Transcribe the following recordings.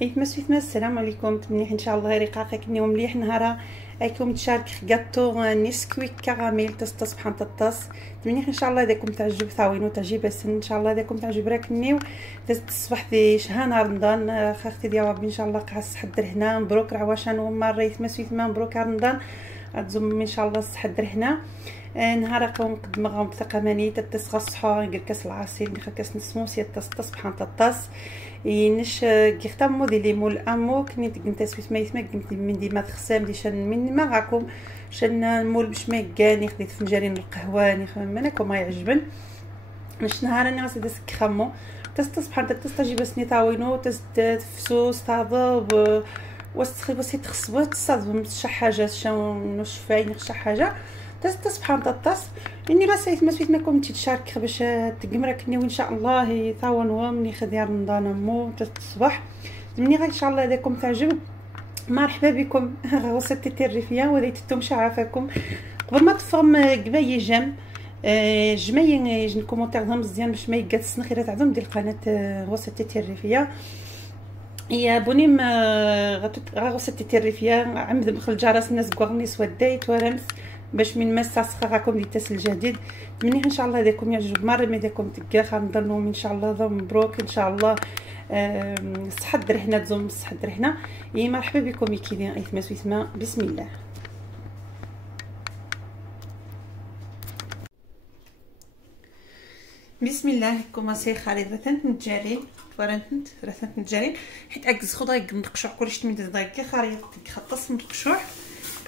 يتمس السلام عليكم. مليح ان شاء الله رقاقك نيو مليح نهارا رايكم تشارك غاتو نسكويك كراميل تصطس بحال تطاس مليح ان شاء الله داكم تعجب ثاوينو تعجب بس ان شاء الله داكم تعجب راك نيو الصباح دي شهر نهار رمضان خاختي ديال ربي ان شاء الله قاص حضر هنا مبروك عواشان وما ريت مسويت مبروك رمضان تزم ان شاء الله صحضر هنا نهار قوم قدم غوم ثقماني تتصغى الصحور ندير كاس العصير ندير كاس نسموسيه تصطس بحال تطاس ينش كيختم ديالي مول امو كني كنت سويت ما يسمى كنت من ديما تخسام دي شن من ما غاكم شن مول باش ما كاني خديت فنجانين القهوه ني منكم ما يعجبن مش نهار انا غاسي دسك خمو تصبح تستجي بس ني طاوينو تفسوس تضرب وسخي بس تخصبوا تصدم شي حاجه شنو شفاين شي حاجه تصبح نطاس اني لا سيت ما سويت ماكم تشارك باش تقمرك ني وان شاء الله ثاون مني خدي رمضان مو تصبح مني غير ان شاء الله هذاكم تعجب. مرحبا بكم وصلت الريفيه وليتتم شعافكم قبل ما تفهم قبايل جام جمعين يجن كومونتير مزيان باش ما يقاس نخيره تعظم ديال القناه وصلت الريفيه يا بونيم غوصلت الريفيه عمد دخل جرس الناس كوغني سودايت ورمس باش من مسا صغاركم ديال التاس الجديد منيح ان شاء الله داكم يعجب مره ما داكم تكا نضلوا ان شاء الله مبروك ان شاء الله صحد رحنا تزوم صحد رحنا مرحبا بكم كيدين ايتما سويتما بسم الله. بسم الله كوماسي خالد رثنت نتجارين ورنت رثنت نتجارين حيت اكز خضا نقشع كلشي من داك خاري خطص نقشع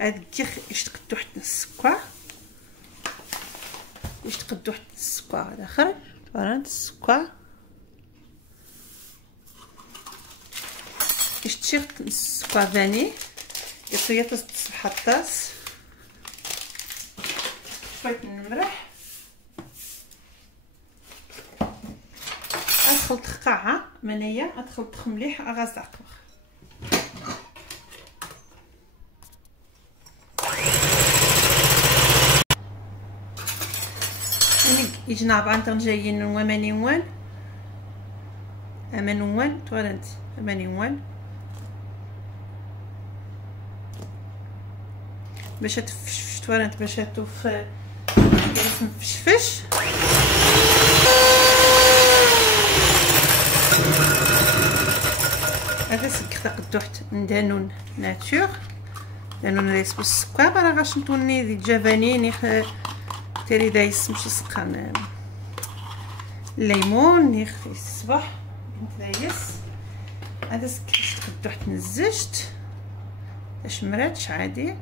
هاد كيخ يشتقدو حتى السكر يشتقدو حتى السكر هذا خرج ورنت السكر يشتشيخ السكر ثاني يطيا تصبح الطاس شويه الملح ادخل تقعه منيه ادخل مليح اغازق يجنا بعن جايين ومانيوان امانوان تورنت امانيوان باش تفشفش تورنت باش توف نفشفش هذا سكت قدوحت دانون ناتور دانون ريس بالسكر راه غاش نتوني دي جافانين تيري دايس ماشي سقان الليمون نيخ الصباح دايس هذا سكت قدوحت نزجت باش مراتش عادي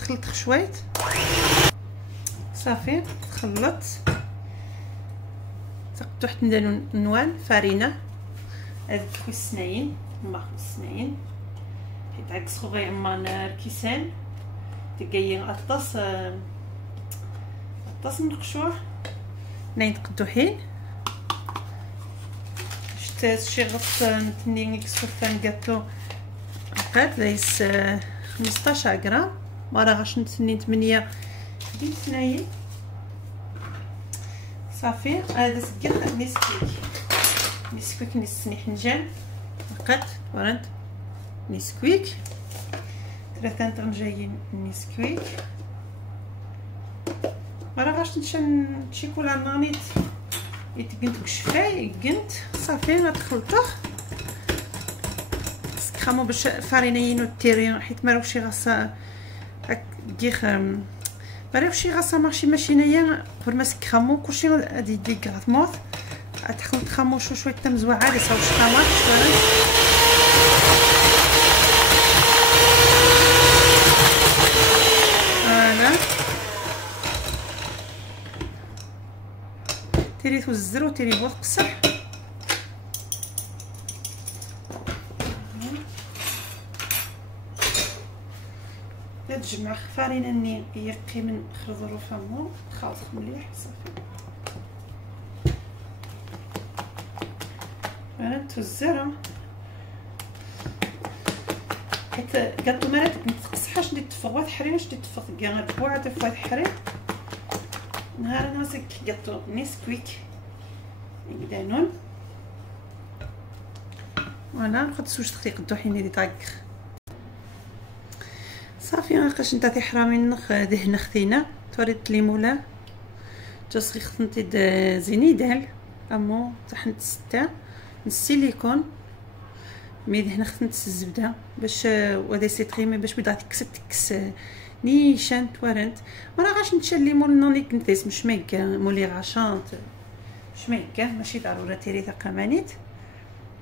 خلط شويت صافي خلط تقطعت نديرو نوان فارينه هاد السناين ما السناين حيت عكس خويا اما الكيسان تقاين الطاس من القشور ناين تقدوحين شتات شي غط نتني كسفان كاتو قاد دايس 15 غرام مرة غاش نتسني 8 ديال سناين صافي هذا سكر نسكويك نسني حنجان فقط ورنت نسكويك 3 طنجايين نسكويك مرة غاش نشن شيكولا نانيت يتقنت بشفاي قنت صافي غتخلطه سكرامو باش فارينيين تيري حيت ماروشي غاصا ديخ ماروشي غاصا ماشي نيا قبل ما سكرامو كلشي غادي يدي كراطموط غتخلط خامو شويه تمزوعه عادي صاوب طماط شويه انا تيري توزر وتيري بوط قصح تجمع فارينه ني يقي من خضر فمو خالط مليح صافي توزر حيت كاطو مرات متقصحاش ندير تفغ واحد حرير واش دير تفغ كاع بواحد واحد حرير نهار نمسك جاتو نسكويك دانون فوالا ناخد سوج تقدو حيني دي طاق صافي. ناقاش نتا تحرامي نخ دهن خثينا توريت ليمولا تصغي خنتي زينيدال امو تحنت سته السيليكون مي دهن خنت الزبده باش ودي سيتريمي باش بدا تكس نيشان تورنت ما غاش نتشال ليمون نوني كنتيس مش ميكا مولي غاشانت مش ميكا ماشي ضروري تيري ثقامانيت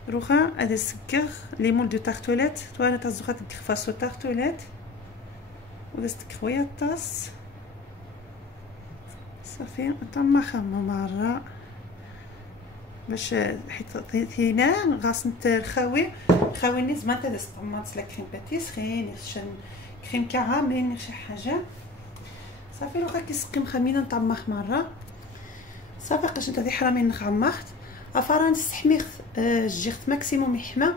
روخا هذا السكر ليمون دو تارتولات تورنت الزغات كفاسو تارتولات ودستك خويا الطاس صافي طماخه مره باش حيت ثينا غاسنت خاويني زعما تاع طماط لا كريم باتيسري نخشن كريم كراميل نخشي حاجه صافي. لو كيسقي مخمينه نطمخ مره صافي. قاش نتا حرامي نخمخت افرا نستحميخ جيخت ماكسيموم يحمى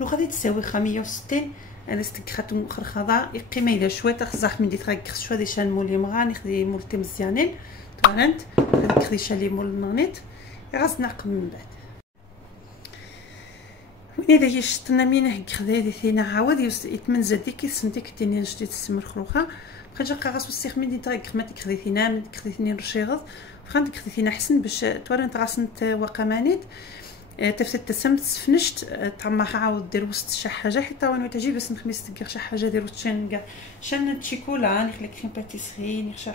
لو غادي تساوي 160 انا استكخات مخرخضه يقيمه الى شويه تخزخ من دي تراك شويه دي شان مولي مغاني خدي مولتي مزيانين طالنت خدي شالي مول نونيت غاز نعقم من بعد وين اذا شتنا مين خدي دي ثينا عاود يتمنزل ديك سنتك تيني نشتي تسمر خروخه بقيت جا غاس وسيخ من دي تراك ما تكخدي ثينا من تكخدي ثيني رشيغض فخان تكخدي ثينا احسن باش تورنت غاسنت وقمانيت تفت تسمت سفنشت طماخ عاود دير وسط شي حاجه حتى وانا تعجب بس نخميس تدير شي حاجه دير وشان كاع شان الشيكولا نخلي كريم باتيسري نخشى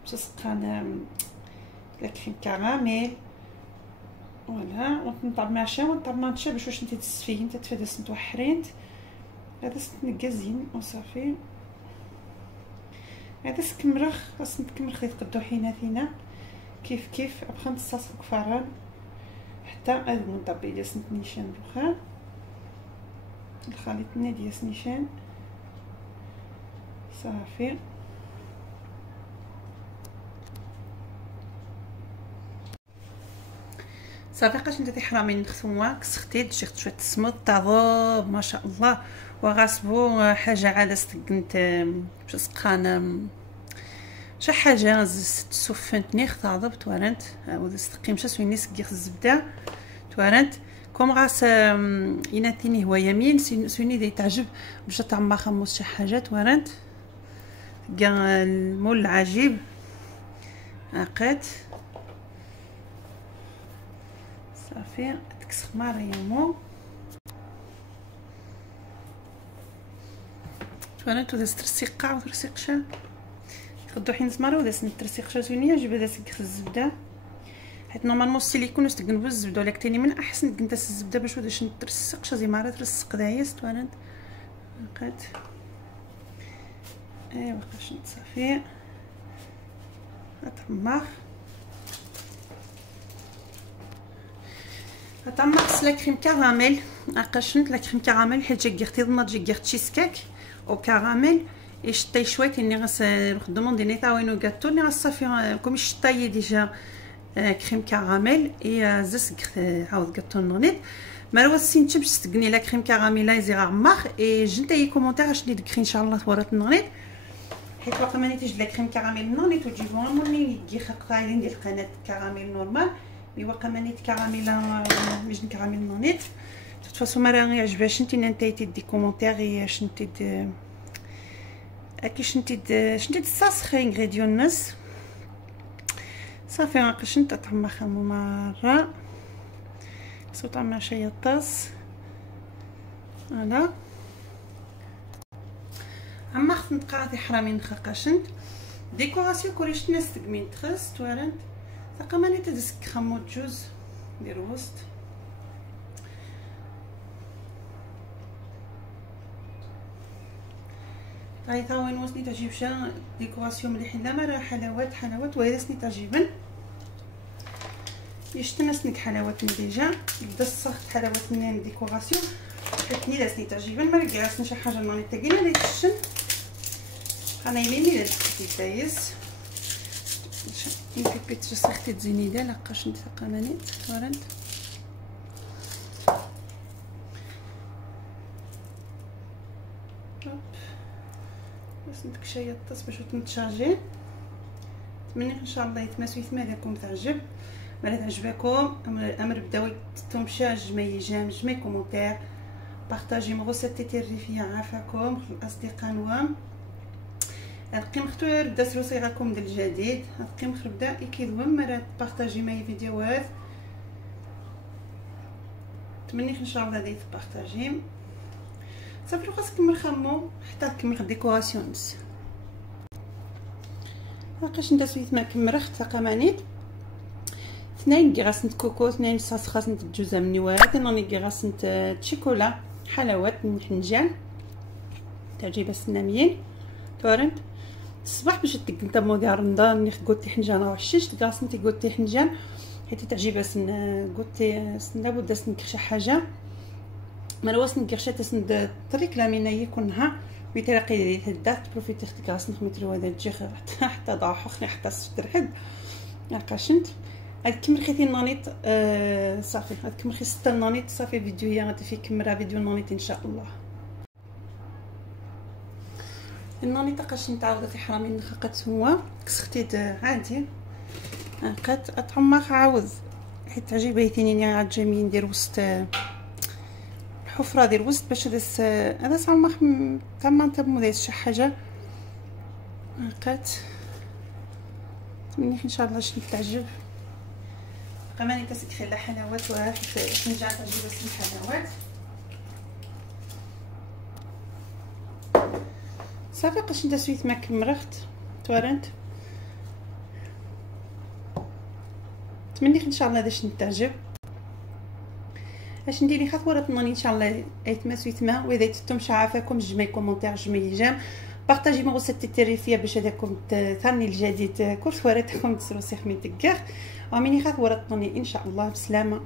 باش سقانا لا كريم كراميل فوالا ونطمع شا ونطمع نشا باش واش نتي تسفي انت تفادى سنت وحرينت هذا سنت نكازين وصافي. هذا سكمرخ خاص نتكمل خديت قدو حيناتينا كيف ابخا نتصاص كفران حتى هاد نطبي ديال سنت نيشان دوخا الخليط ديال نيشان صافي. صافي قاش نتا تحرامي نخصوها كسختيت شيخت شويه السمط طابوب ما شاء الله وغاسبو حاجه عاد استقنت باش سقانا شي حاجه سفنتني خطاضب تورنت عاود استقيم شا سويني سقيخ الزبده تورنت كوم غاس يناتيني هو يمين سويني دي تعجب باش طعمها خموس شي حاجه تورنت كاع المول العجيب عقد صافي تكسخ ماريامو تورنت ودا سترسيقه وترسيقشا خدو حين زماره ودا سنترسيقشا زوينيه جيب هذا سقيخ الزبده حيت نورمالمون السيليكون استقنبو الزبده ولا كتاني من احسن كنتاس الزبده باش وداش نترسقش زي ما ترسق دايس توانت قد ايوا باش نتصافي اطمخ اطمخ لا كريم كراميل عقشنت لا كريم كراميل حيت جا غيرتي ضمات جا غير تشيز كيك او كراميل يشطي شويه اني غاس نخدمو دي نيطاوينو غاتو اللي غاصافي كوم شطاي ديجا كريم كراميل اي زسك عاود غاتو نونيت مالوا سينتش باش تقني لا كريم كراميلايزي غمخ اي جنتي كومونتير اش ندير ان شاء الله ثورات نونيت حيت واقع ما نيتيش لا كريم كراميل نونيت وتجيبو موني كي خقايلين ديال القناه كراميل نورمال مي واقع ما نيت كراميل مش كراميل نونيت تفاصو ما راه يعجبهاش انتي دي كومونتير شنتي شنتي الصاص انغريديون الناس صافي ناقش نتا طمخ مره خصو طمع شي الطاس فوالا اما خص نتقاطي حرامي نخقاشنت ديكوراسيون كوريش ناس تقمين تخس توارنت تقامني تدسك خموت جوز دير وسط هاي تا وين وصلني تجيب شا ديكوراسيون مليحين لا مرا حلاوات وهذا سني تجيبن يشتنسنك حلاوات ديجا بدا الصخت حلاوات من ديكوراسيون حيتني لاسني تجيبن ما لقاسني شي حاجه ماني تاقينا لي تشن انا يميني لا دايس يمكن بيت صختي تزيني دا لقاش انت قماني ورنت بس ندك شويه الطاس باش تنتشارجي نتمنى ان شاء الله يتماسوا يتما لكم تعجب. مالا تعجبكم امر بداو تمشى جمعي جمعي كومونتير بارطاجي مو غوسيتي الريفيه عافاكم الاصدقاء نوام القيم اختار بدا سروسي راكم ديال الجديد القيم خرب بدا يكيدوم مالا بارطاجي معايا فيديوهات نتمنى ان شاء الله دايت بارطاجي صافي خاصكم نخمو حتى نكمل الديكوراسيون بس باقيش ندير سويت ما كمرخت تقامانيت اثنين كيغاسنت كوكو اثنين صاص خاصنت بجوزه من نوات راني كيغاسنت شيكولا حلاوات من حنجان تعجب السناميين تورنت الصباح باش تقنت مودي رمضان ني قلتي حنجان راه حشيش كاسنتي قلتي حنجان حيت تعجب سن قلتي سن بدا سنك شي حاجه ما رواسن كيرشات تسند طريق لامينا يكونها بطريقه ديال هدات بروفيتي اختك راسن خمترو هذا تجي حتى ضاحخني حتى ترحد لقاشنت هاد كمل خيتي نانيت صافي هاد كمل خي 6 نانيت صافي فيديو غادي في كمرا فيديو نانيت ان شاء الله النانيت قاش نتعاود في حرامي نخقت هو كسختي عادي قات اطعمخ عاوز حيت تعجبني ثاني عاد جايين ندير وسط الحفره ديال الوسط باش هذا صعمخ تما انت موديل شي حاجه قات مني ان شاء الله شنو تعجب كمان تسكخي لا حلاوات وهاد نرجع تعجب بس الحلاوات صافي قاش ندير سويت ما كمرخت تورنت نتمنى ان شاء الله داش نتعجب اش ندير خطوره ناني ان شاء الله ايتما سويتما واذا تتم عافاكم جمعي كومونتير جمعي جام بارطاجي مو غوسيتي التريفيه باش هذاكم ثاني الجديد كل ثورتكم تسرو سيخ من تكاخ ومني خطوره ناني ان شاء الله بسلامه.